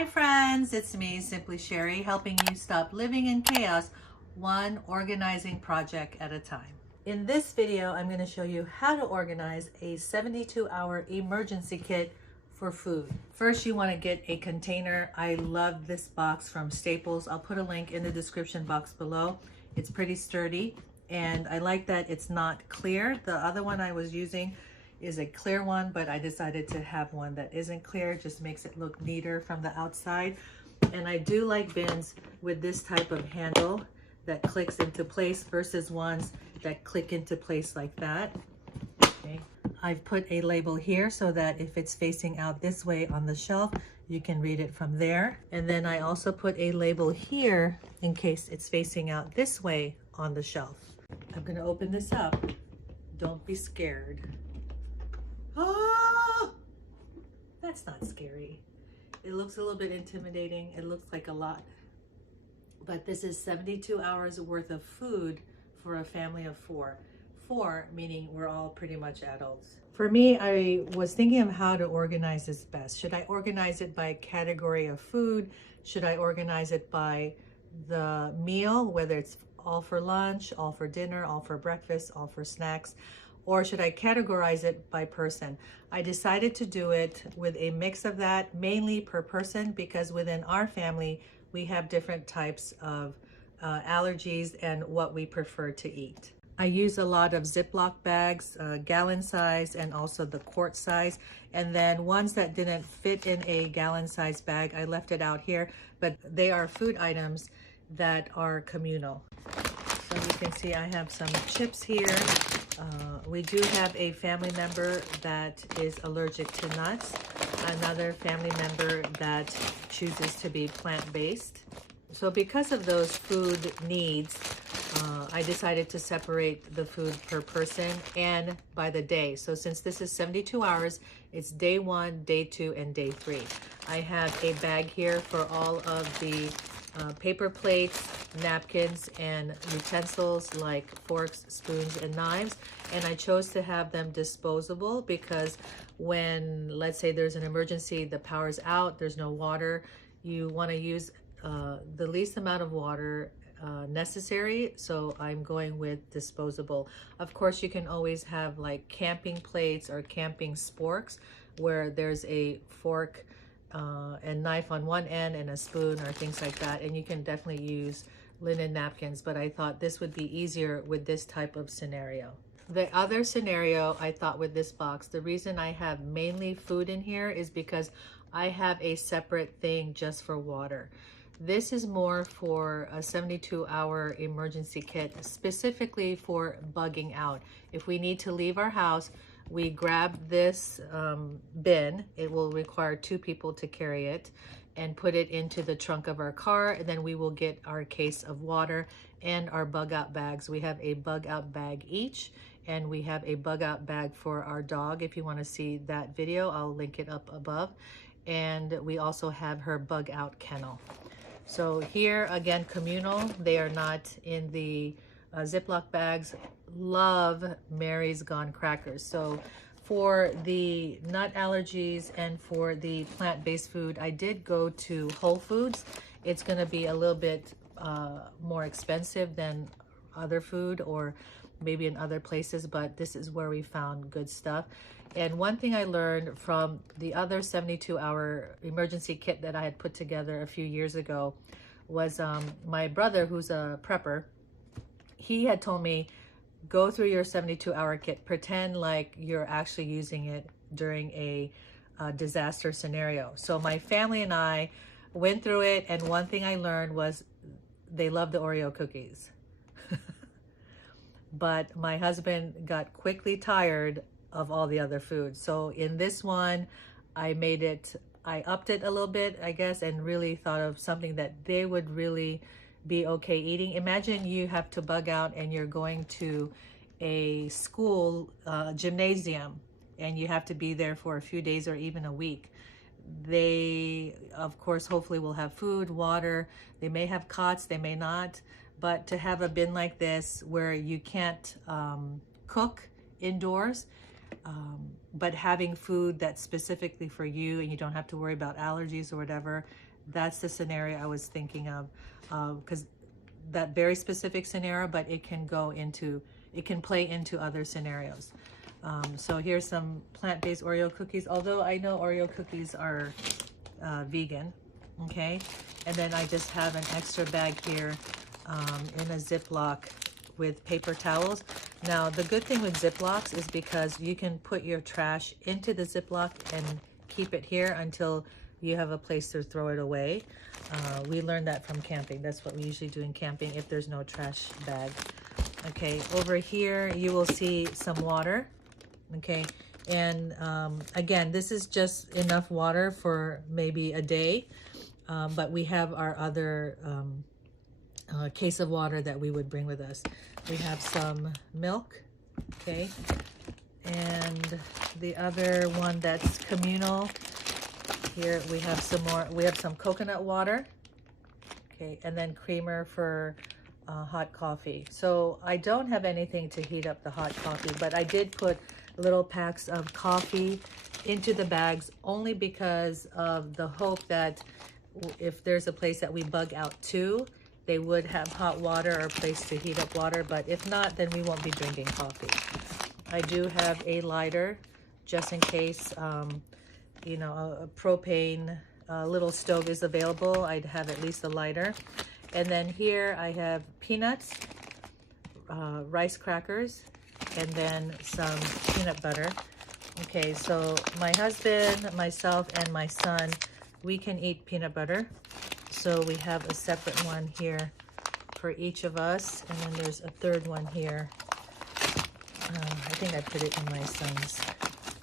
Hi friends, it's me, Simply Sherry, helping you stop living in chaos, one organizing project at a time. In this video, I'm going to show you how to organize a 72-hour emergency kit for food. First, you want to get a container. I love this box from Staples. I'll put a link in the description box below. It's pretty sturdy, and I like that it's not clear. The other one I was using is a clear one, but I decided to have one that isn't clear. It just makes it look neater from the outside. And I do like bins with this type of handle that clicks into place versus ones that click into place like that. Okay. I've put a label here so that if it's facing out this way on the shelf, you can read it from there. And then I also put a label here in case it's facing out this way on the shelf. I'm gonna open this up. Don't be scared. Oh, that's not scary. It looks a little bit intimidating. It looks like a lot. But this is 72 hours worth of food for a family of four. Four, meaning we're all pretty much adults. For me, I was thinking of how to organize this best. Should I organize it by category of food? Should I organize it by the meal, whether it's all for lunch, all for dinner, all for breakfast, all for snacks? Or should I categorize it by person? I decided to do it with a mix of that, mainly per person, because within our family, we have different types of allergies and what we prefer to eat. I use a lot of Ziploc bags, gallon size and also the quart size. And then ones that didn't fit in a gallon size bag, I left it out here, but they are food items that are communal. So you can see I have some chips here. We do have a family member that is allergic to nuts, another family member that chooses to be plant-based. So because of those food needs, I decided to separate the food per person and by the day. So since this is 72 hours, it's day 1, day 2, and day 3. I have a bag here for all of the paper plates, napkins, and utensils like forks, spoons, and knives. And I chose to have them disposable because when, let's say there's an emergency, the power's out, there's no water, you want to use the least amount of water necessary. So I'm going with disposable. Of course, you can always have like camping plates or camping sporks where there's a fork and knife on one end and a spoon or things like that, and you can definitely use linen napkins, but I thought this would be easier with this type of scenario. The other scenario I thought with this box, the reason I have mainly food in here is because I have a separate thing just for water. This is more for a 72-hour emergency kit, specifically for bugging out. If we need to leave our house, we grab this bin. It will require 2 people to carry it and put it into the trunk of our car. And then we will get our case of water and our bug out bags. We have a bug out bag each, and we have a bug out bag for our dog. If you want to see that video, I'll link it up above. And we also have her bug out kennel. So here again, communal. They are not in the Ziploc bags. Love Mary's Gone crackers. So for the nut allergies and for the plant-based food, I did go to Whole Foods. It's going to be a little bit more expensive than other food or maybe in other places, but this is where we found good stuff. And one thing I learned from the other 72-hour emergency kit that I had put together a few years ago was my brother, who's a prepper, he had told me, go through your 72-hour kit, pretend like you're actually using it during a disaster scenario. So my family and I went through it, and one thing I learned was they love the Oreo cookies. But my husband got quickly tired of all the other food. So in this one, I upped it a little bit, I guess, and really thought of something that they would really be okay eating. Imagine you have to bug out and you're going to a school gymnasium and you have to be there for a few days or even a week. They, of course, hopefully will have food, water. They may have cots, they may not. But to have a bin like this where you can't cook indoors, But having food that's specifically for you and you don't have to worry about allergies or whatever, that's the scenario I was thinking of, because that very specific scenario, but it can play into other scenarios. So here's some plant-based Oreo cookies, although I know Oreo cookies are vegan, okay? And then I just have an extra bag here in a Ziploc with paper towels. Now, the good thing with Ziplocs is because you can put your trash into the Ziploc and keep it here until you have a place to throw it away. We learned that from camping. That's what we usually do in camping if there's no trash bag. Okay, over here you will see some water. Okay, and again, this is just enough water for maybe a day, but we have our other case of water that we would bring with us. We have some milk, okay, and the other one that's communal. Here we have some more. We have some coconut water, okay, and then creamer for hot coffee. So I don't have anything to heat up the hot coffee, but I did put little packs of coffee into the bags only because of the hope that if there's a place that we bug out to, they would have hot water or a place to heat up water, but if not, then we won't be drinking coffee. I do have a lighter just in case, you know, a propane little stove is available. I'd have at least a lighter. And then here I have peanuts, rice crackers, and then some peanut butter. Okay, so my husband, myself, and my son, we can eat peanut butter. So we have a separate one here for each of us. And then there's a third one here. I think I put it in my son's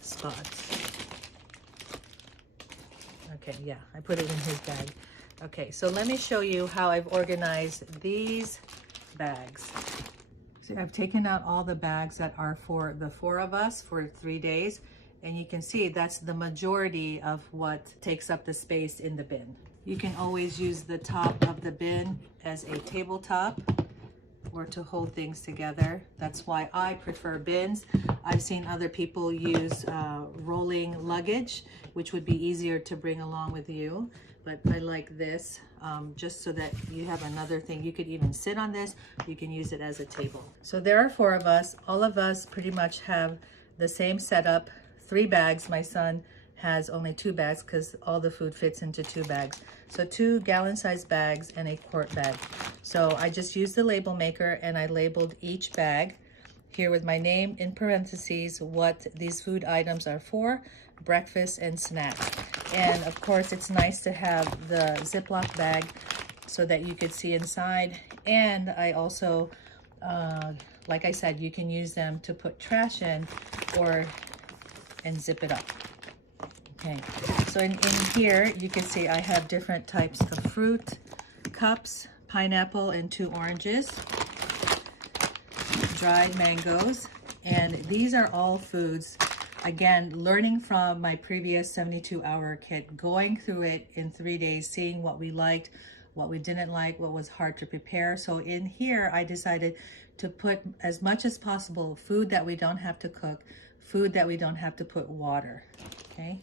spot. Okay, yeah, I put it in his bag. Okay, so let me show you how I've organized these bags. So I've taken out all the bags that are for the 4 of us for 3 days. And you can see that's the majority of what takes up the space in the bin. You can always use the top of the bin as a tabletop or to hold things together. That's why I prefer bins. I've seen other people use rolling luggage, which would be easier to bring along with you. But I like this just so that you have another thing. You could even sit on this. You can use it as a table. So there are 4 of us. All of us pretty much have the same setup. 3 bags. My son has only 2 bags because all the food fits into 2 bags. So 2 gallon-sized bags and a quart bag. So I just used the label maker and I labeled each bag here with my name in parentheses, what these food items are for, breakfast and snacks. And of course, it's nice to have the Ziploc bag so that you could see inside. And I also, like I said, you can use them to put trash in and zip it up. Okay, so in here, you can see I have different types of fruit, cups, pineapple, and 2 oranges, dried mangoes, and these are all foods. Again, learning from my previous 72-hour kit, going through it in 3 days, seeing what we liked, what we didn't like, what was hard to prepare. So in here, I decided to put as much as possible food that we don't have to cook, food that we don't have to put water, okay?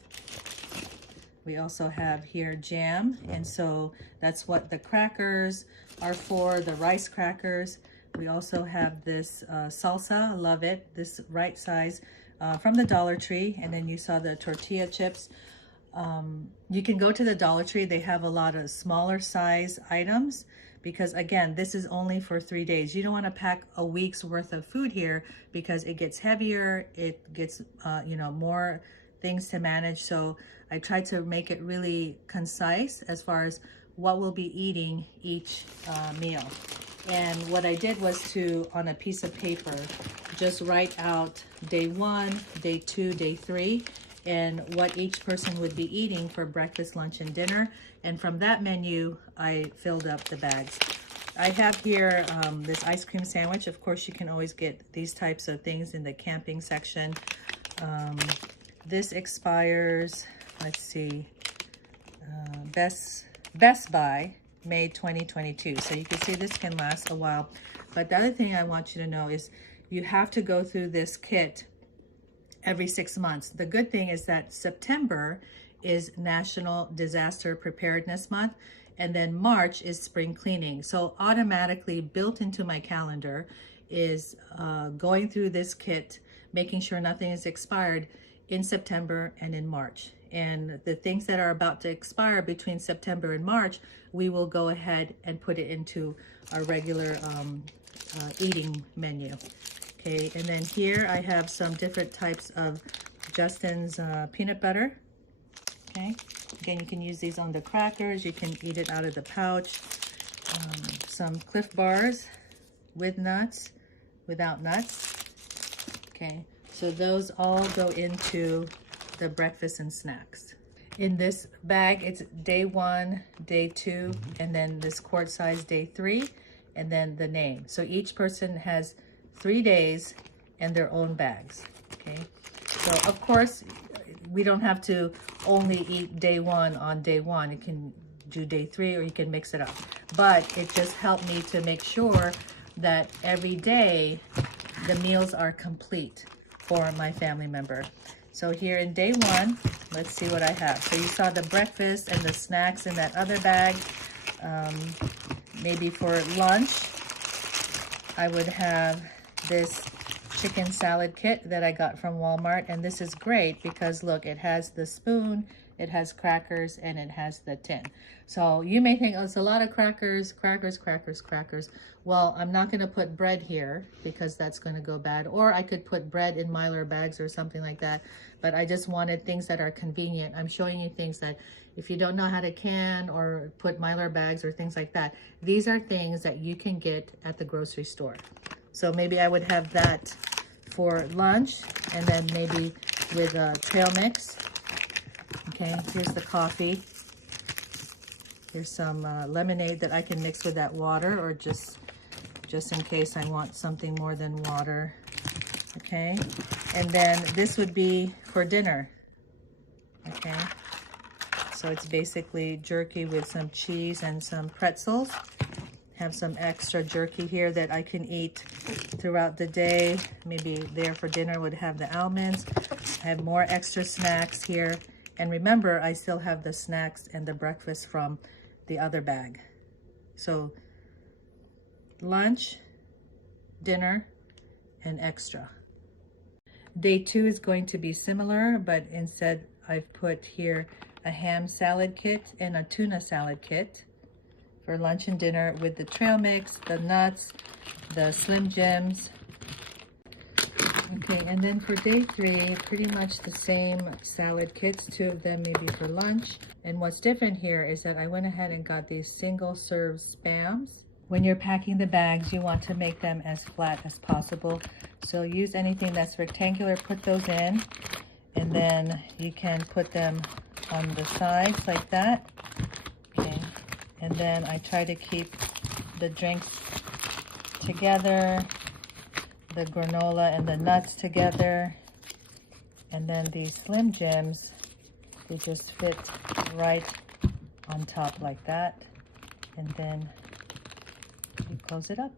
We also have here jam, and so that's what the crackers are for, the rice crackers. We also have this salsa, I love it, this right size from the Dollar Tree, and then you saw the tortilla chips. You can go to the Dollar Tree, they have a lot of smaller size items because again, this is only for 3 days. You don't want to pack a week's worth of food here because it gets heavier, it gets you know, more things to manage. So I tried to make it really concise as far as what we'll be eating each meal. And what I did was to, on a piece of paper, just write out day 1, day 2, day 3, and what each person would be eating for breakfast, lunch, and dinner. And from that menu, I filled up the bags. I have here this ice cream sandwich. Of course, you can always get these types of things in the camping section. This expires, let's see, Best Buy, May 2022. So you can see this can last a while. But the other thing I want you to know is you have to go through this kit every 6 months. The good thing is that September is National Disaster Preparedness Month, and then March is spring cleaning. So automatically built into my calendar is going through this kit, making sure nothing is expired in September and in March. And the things that are about to expire between September and March, we will go ahead and put it into our regular eating menu. Okay, and then here I have some different types of Justin's peanut butter. Okay, again, you can use these on the crackers. You can eat it out of the pouch. Some Cliff Bars with nuts, without nuts. Okay, so those all go into the breakfast and snacks. In this bag, it's day 1, day 2, and then this quart size day 3, and then the name. So each person has 3 days and their own bags. Okay, so of course we don't have to only eat day 1 on day 1. You can do day 3, or you can mix it up. But it just helped me to make sure that every day the meals are complete for my family member. So here in day 1, let's see what I have. So you saw the breakfast and the snacks in that other bag. Maybe for lunch, I would have this chicken salad kit that I got from Walmart. And this is great because look, it has the spoon, it has crackers, and it has the tin. So you may think, oh, it's a lot of crackers. Well, I'm not going to put bread here because that's going to go bad. Or I could put bread in Mylar bags or something like that. But I just wanted things that are convenient. I'm showing you things that if you don't know how to can or put Mylar bags or things like that, these are things that you can get at the grocery store. So maybe I would have that for lunch, and then maybe with a trail mix. Okay, here's the coffee. Here's some lemonade that I can mix with that water, or just in case I want something more than water. Okay, and then this would be for dinner. Okay, so it's basically jerky with some cheese and some pretzels. Have some extra jerky here that I can eat throughout the day. Maybe there for dinner would have the almonds. I have more extra snacks here. And remember, I still have the snacks and the breakfast from the other bag. So lunch, dinner, and extra. Day 2 is going to be similar, but instead I've put here a ham salad kit and a tuna salad kit for lunch and dinner with the trail mix, the nuts, the Slim Jims. Okay, and then for day 3, pretty much the same salad kits, 2 of them maybe for lunch. And what's different here is that I went ahead and got these single serve Spams. When you're packing the bags, you want to make them as flat as possible. So use anything that's rectangular, put those in, and then you can put them on the sides like that. Okay, and then I try to keep the drinks together, the granola and the nuts together, and then these Slim Jims, they just fit right on top like that, and then you close it up.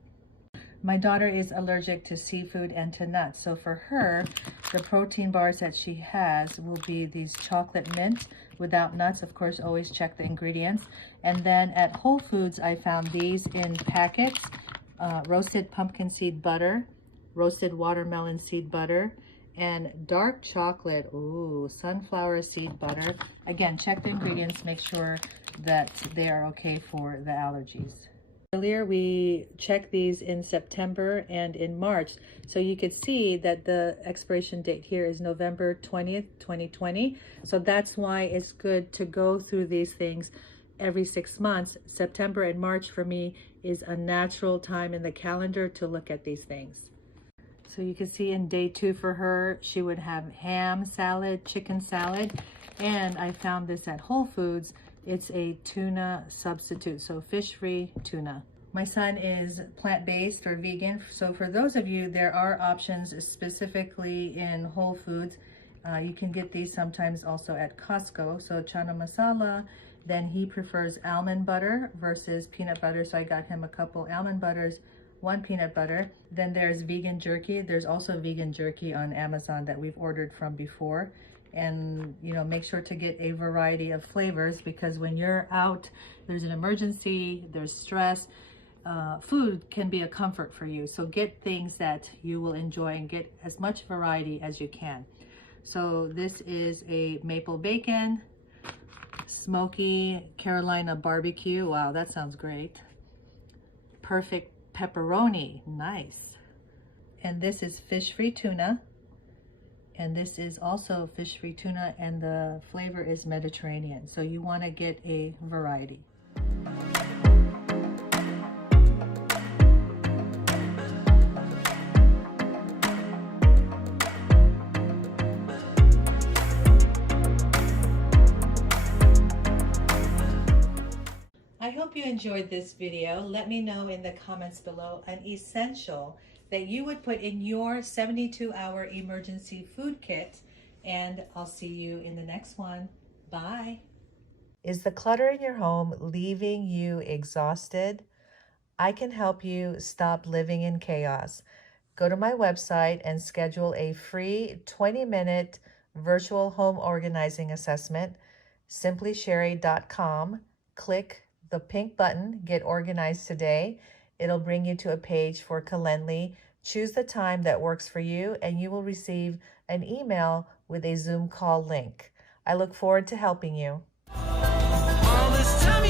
My daughter is allergic to seafood and to nuts, so for her, the protein bars that she has will be these chocolate mint without nuts. Of course, always check the ingredients. And then at Whole Foods, I found these in packets, roasted pumpkin seed butter, roasted watermelon seed butter, and dark chocolate, ooh, sunflower seed butter. Again, check the ingredients, make sure that they are okay for the allergies. Earlier, we checked these in September and in March, so you could see that the expiration date here is November 20th, 2020. So that's why it's good to go through these things every 6 months. September and March for me is a natural time in the calendar to look at these things. So you can see in day 2 for her, she would have ham salad, chicken salad, and I found this at Whole Foods. It's a tuna substitute, so fish-free tuna. My son is plant-based or vegan, so for those of you, there are options specifically in Whole Foods. You can get these sometimes also at Costco. So chana masala, then he prefers almond butter versus peanut butter, so I got him a couple almond butters, 1 peanut butter. Then there's vegan jerky. There's also vegan jerky on Amazon that we've ordered from before. And you know, make sure to get a variety of flavors, because when you're out, there's an emergency, there's stress, food can be a comfort for you. So get things that you will enjoy and get as much variety as you can. So this is a maple bacon, smoky Carolina barbecue. Wow, that sounds great. Perfect pepperoni, nice. And this is fish-free tuna. And this is also fish-free tuna, and the flavor is Mediterranean. So you want to get a variety. I hope you enjoyed this video. Let me know in the comments below an essential that you would put in your 72-hour emergency food kit, and I'll see you in the next one. Bye. Is the clutter in your home leaving you exhausted? I can help you stop living in chaos. Go to my website and schedule a free 20-minute virtual home organizing assessment, simplysherry.com. Click the pink button, Get Organized Today. It'll bring you to a page for Calendly. Choose the time that works for you, and you will receive an email with a Zoom call link. I look forward to helping you. All this time